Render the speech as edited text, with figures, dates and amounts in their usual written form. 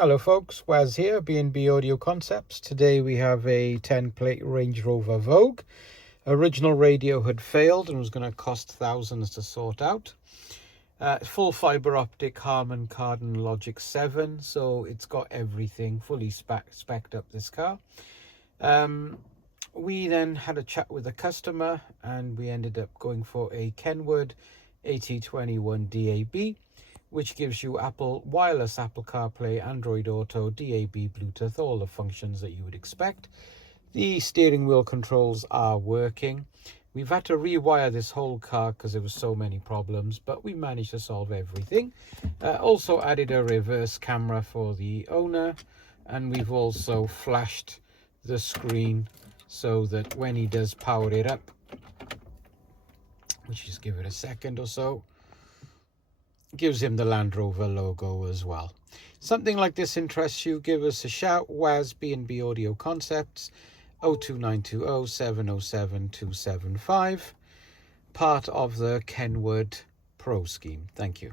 Hello folks, Waz here, B&B Audio Concepts. Today we have a 10-plate Range Rover Vogue. Original radio had failed and was going to cost thousands to sort out. Full fiber optic Harman Kardon Logic 7, so it's got everything fully spec'd up, this car. We then had a chat with the customer and we ended up going for a KENWOOD 8021DAB, which gives you wireless Apple CarPlay, Android Auto, DAB, Bluetooth, all the functions that you would expect. The steering wheel controls are working. We've had to rewire this whole car because there were so many problems, but we managed to solve everything. Also added a reverse camera for the owner, and we've also flashed the screen so that when he does power it up, which just give it a second or so, gives him the Land Rover logo as well. Something like this interests you, give us a shout. Waz, B&B Audio Concepts, 02920 707 275, part of the KENWOOD Pro scheme. Thank you.